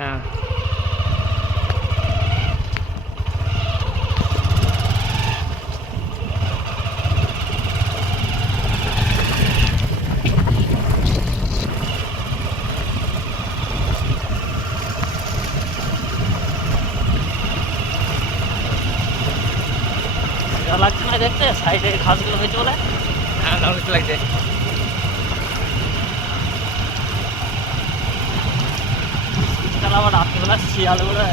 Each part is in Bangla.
হ্যাঁ লাগছে না দেখতে সাইডে ঘাসগুলো হয়েছে বলে। হ্যাঁ দারুণ লাগছে। শীতকাল আবার রাত্রিবেলা শিয়াল বলে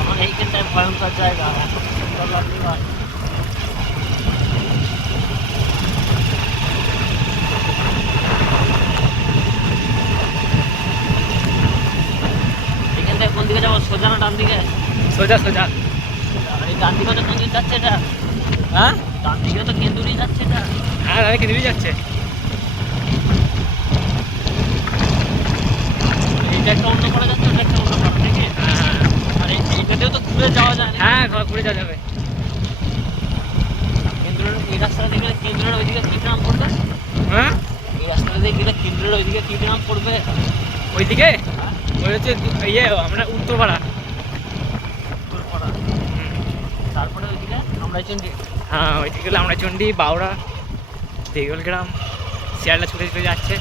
আমার এইখানটায় ভয়ঙ্কর জায়গা, এত সুন্দর লাগছে ভাই। এখানটায় কোন দিকে যাবো, সোজা না ডান দিকে? সোজা সোজা। আর এই ডান দিকে তো কোন দিকে যাচ্ছে এটা? হ্যাঁ ডান দিকে তো কেন্দুরি যাচ্ছে এটা। হ্যাঁ অনেক দূরে যাচ্ছে। এইটা একটা অন্য করা যাচ্ছে, ওটা একটা অন্য করা নাকি? হ্যাঁ আর এইটাতেও তো ঘুরে যাওয়া যায় না? হ্যাঁ ঘুরে যাওয়া যাবে। কেন্দ্রের এই রাস্তাটা দিয়ে গেলে কেন্দ্রের ওইদিকে কি নাম পড়বে? হ্যাঁ এই রাস্তাটা দিয়ে গেলে কেন্দ্রের ওইদিকে কি নাম পড়বে? ওইদিকে ওই হচ্ছে ইয়ে আমরা উত্তরপাড়া। উত্তরপাড়া। তারপরে ওইদিকে আমরাইচন্ডী। হ্যাঁ ওইদিকে গেলে আমরা চন্ডী, বাউড়া, দেগলগ্রাম, শিয়ালদা ছুটে ছুটে যাচ্ছে।